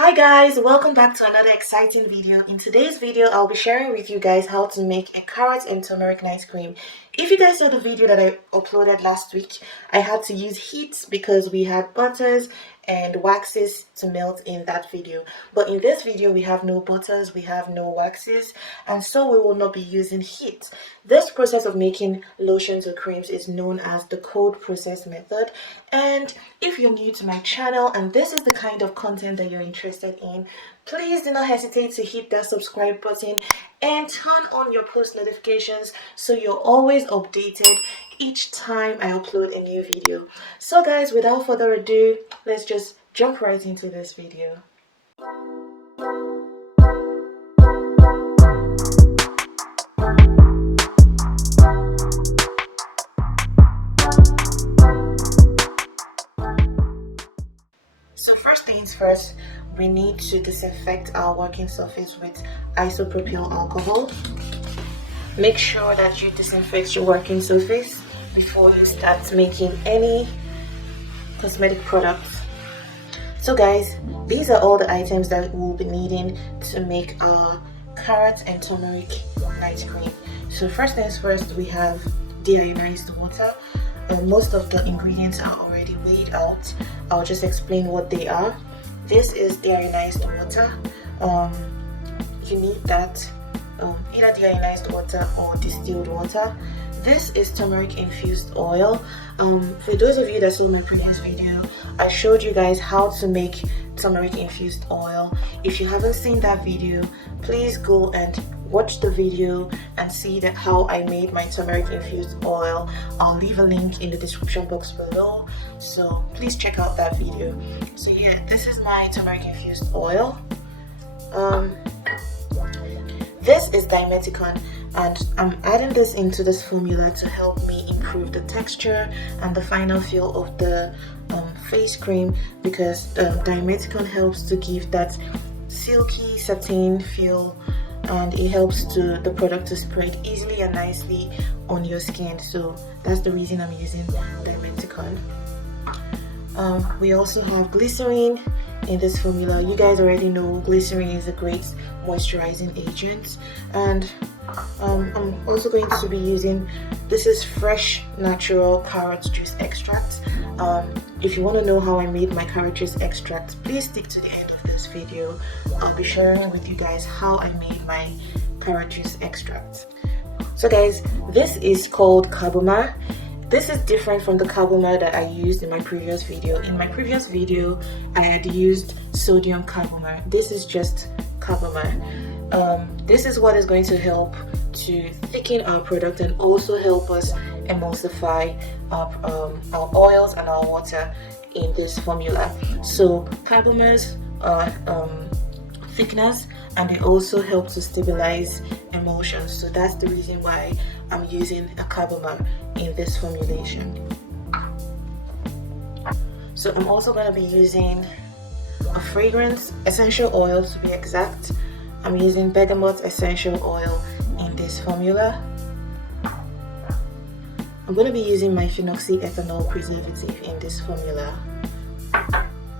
Hi guys, welcome back to another exciting video. In today's video, I'll be sharing with you guys how to make a carrot and turmeric night cream. If you guys saw the video that I uploaded last week, I had to use heat because we had butters and waxes to melt in that video. But in this video, we have no butters, we have no waxes, and so we will not be using heat. This process of making lotions or creams is known as the cold process method. And if you're new to my channel and this is the kind of content that you're interested in, please do not hesitate to hit that subscribe button and turn on your post notifications so you're always updated each time I upload a new video. So guys, without further ado, let's just jump right into this video. So first things first, we need to disinfect our working surface with isopropyl alcohol. Make sure that you disinfect your working surface before you start making any cosmetic products. So guys, these are all the items that we'll be needing to make our carrot and turmeric night cream. So first things first, we have deionized water. Most of the ingredients are already weighed out. I'll just explain what they are. This is deionized water. You need that either deionized water or distilled water. This is turmeric infused oil. For those of you that saw my previous video, I showed you guys how to make turmeric infused oil. If you haven't seen that video, please go and watch the video and see that how I made my turmeric infused oil. I'll leave a link in the description box below, so please check out that video. So yeah, this is my turmeric infused oil. This is dimethicone, and I'm adding this into this formula to help me improve the texture and the final feel of the face cream, because dimethicone helps to give that silky satin feel, and it helps to the product to spread easily and nicely on your skin. So that's the reason I'm using dimethicone. We also have glycerin in this formula. You guys already know glycerin is a great moisturizing agent, and I'm also going to be using, this is fresh natural carrot juice extract. If you want to know how I made my carrot juice extract, please stick to the end of this video. I'll be sharing with you guys how I made my carrot juice extract. So guys, this is called Carbomer. This is different from the Carbomer that I used in my previous video. In my previous video, I had used sodium Carbomer. This is just Carbomer. This is what is going to help to thicken our product and also help us emulsify our oils and our water in this formula. So Carbomers are thickeners, and they also help to stabilize emulsions. So that's the reason why I'm using a Carbomer in this formulation. So I'm also going to be using a fragrance essential oil, to be exact. I'm using Bergamot essential oil in this formula. I'm going to be using my phenoxyethanol preservative in this formula.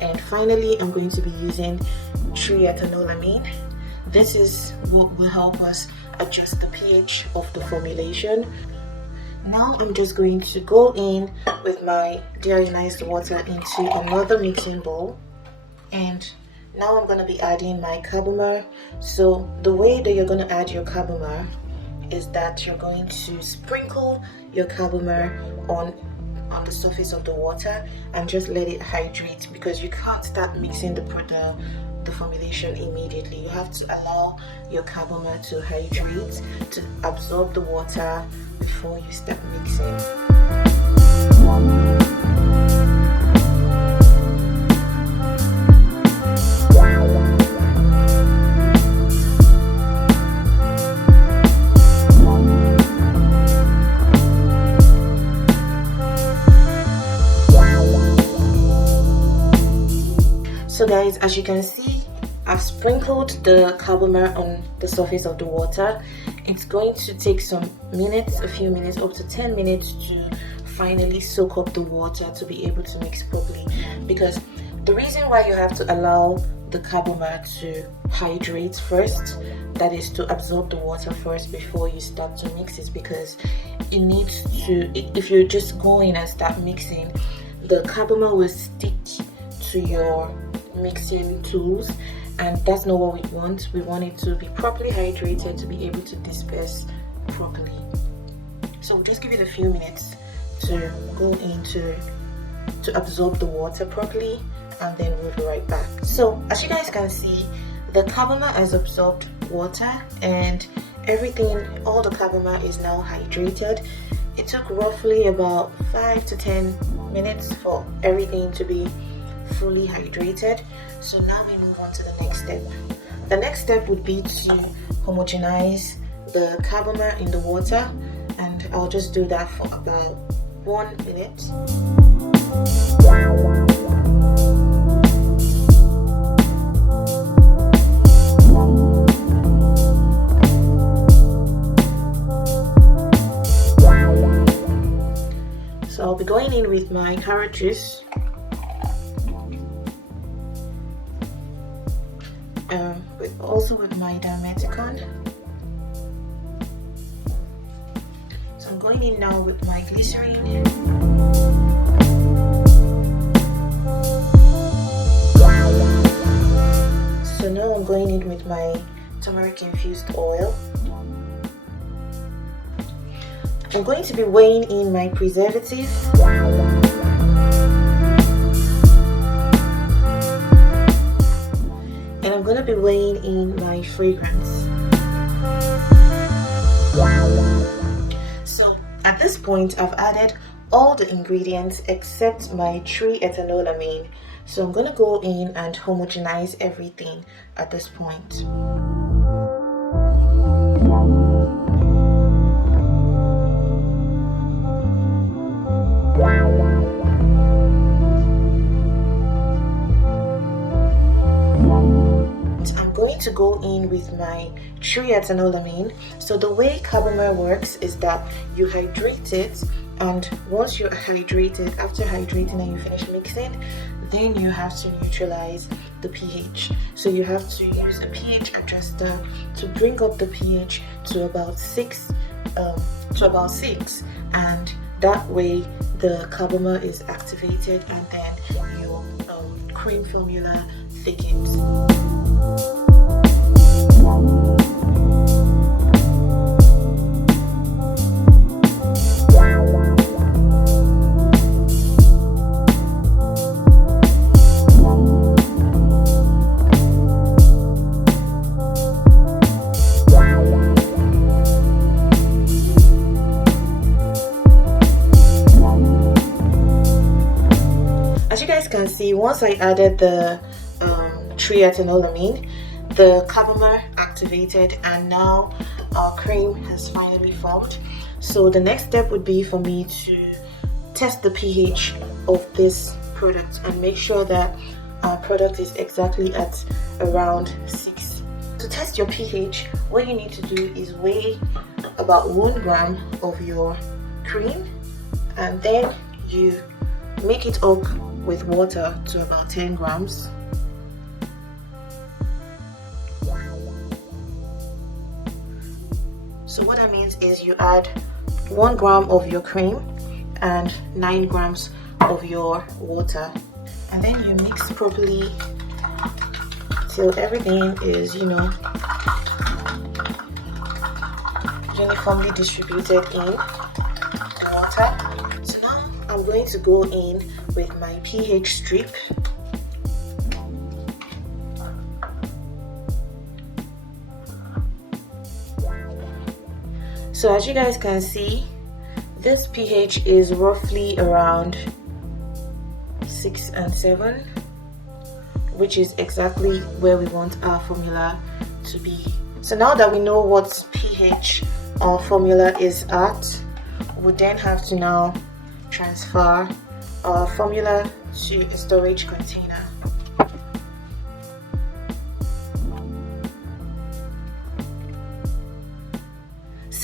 And finally, I'm going to be using Triethanolamine. This is what will help us adjust the pH of the formulation. Now I'm just going to go in with my deionized water into another mixing bowl, and now I'm going to be adding my Carbomer. So the way that you're going to add your Carbomer is that you're going to sprinkle your Carbomer on the surface of the water and just let it hydrate, because you can't start mixing the formulation immediately. You have to allow your Carbomer to hydrate, to absorb the water before you start mixing. So guys, as you can see, I've sprinkled the Carbomer on the surface of the water. It's going to take some minutes, a few minutes, up to 10 minutes to finally soak up the water to be able to mix properly. Because the reason why you have to allow the carbomer to hydrate first, that is to absorb the water first before you start to mix it, because it needs to, if you just go in and start mixing, the carbomer will stick to your mixing tools, and that's not what we want. We want it to be properly hydrated to be able to disperse properly. So just give it a few minutes to go into to absorb the water properly, and then we'll be right back. So as you guys can see, the carbomer has absorbed water and everything, all the carbomer is now hydrated. It took roughly about 5 to 10 minutes for everything to be fully hydrated. So now we move on to the next step. The next step would be to homogenize the carbomer in the water, and I'll just do that for about 1 minute. So I'll be going in with my carrot juice, also with my dimethicone. So I'm going in now with my glycerin. So now I'm going in with my turmeric infused oil. I'm going to be weighing in my preservative. And I'm going to be weighing in my fragrance. So at this point, I've added all the ingredients except my triethanolamine. So I'm going to go in and homogenize everything at this point. To go in with my triethanolamine. So the way Carbomer works is that you hydrate it, and once you're hydrated, after hydrating and you finish mixing, then you have to neutralize the pH. So you have to use a pH adjuster to bring up the pH to about 6, and that way the Carbomer is activated, and then your cream formula thickens. As you guys can see, once I added the triethanolamine, the Carbomer activated, and now our cream has finally formed. So the next step would be for me to test the pH of this product and make sure that our product is exactly at around 6. To test your pH, what you need to do is weigh about 1 gram of your cream, and then you make it up with water to about 10 grams. So what that means is you add 1 gram of your cream and 9 grams of your water, and then you mix properly till everything is, uniformly distributed in the water. So now I'm going to go in with my pH strip. So as you guys can see, this pH is roughly around 6 and 7, which is exactly where we want our formula to be. So now that we know what pH our formula is at, we then have to now transfer our formula to a storage container.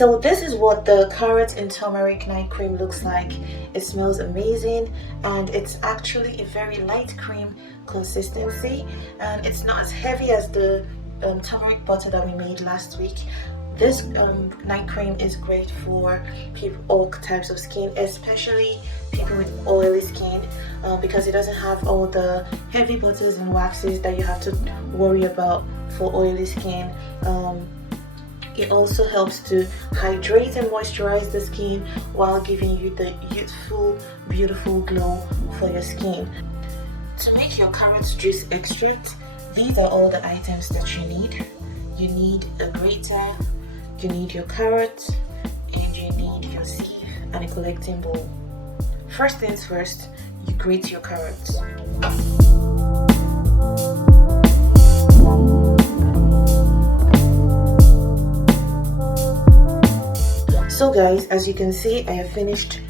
So this is what the carrot and turmeric night cream looks like. It smells amazing, and it's actually a very light cream consistency, and it's not as heavy as the turmeric butter that we made last week. This night cream is great for people, all types of skin, especially people with oily skin, because it doesn't have all the heavy butters and waxes that you have to worry about for oily skin. It also helps to hydrate and moisturize the skin while giving you the youthful, beautiful glow for your skin. To make your carrot juice extract, these are all the items that you need. You need a grater, you need your carrot, and you need your sieve and a collecting bowl. First things first, you grate your carrots. So guys, as you can see, I have finished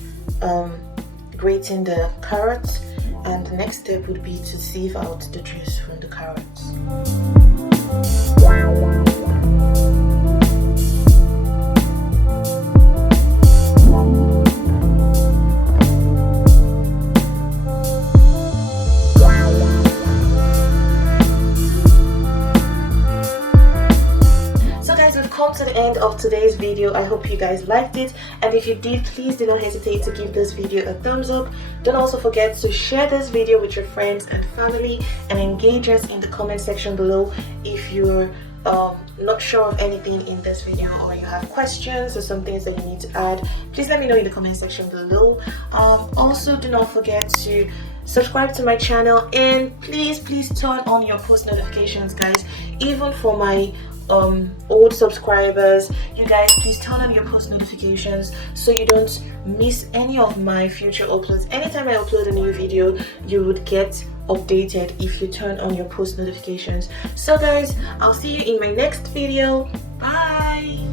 grating the carrots, and the next step would be to sieve out the juice from the carrots. Come to the end of today's video. I hope you guys liked it, and if you did, please do not hesitate to give this video a thumbs up. Don't also forget to share this video with your friends and family, and engage us in the comment section below if you're not sure of anything in this video, or you have questions or some things that you need to add. Please let me know in the comment section below. Also, do not forget to subscribe to my channel, and please turn on your post notifications, guys. Even for my old subscribers, you guys, please turn on your post notifications so you don't miss any of my future uploads. Anytime I upload a new video, you would get updated if you turn on your post notifications. So guys, I'll see you in my next video. Bye.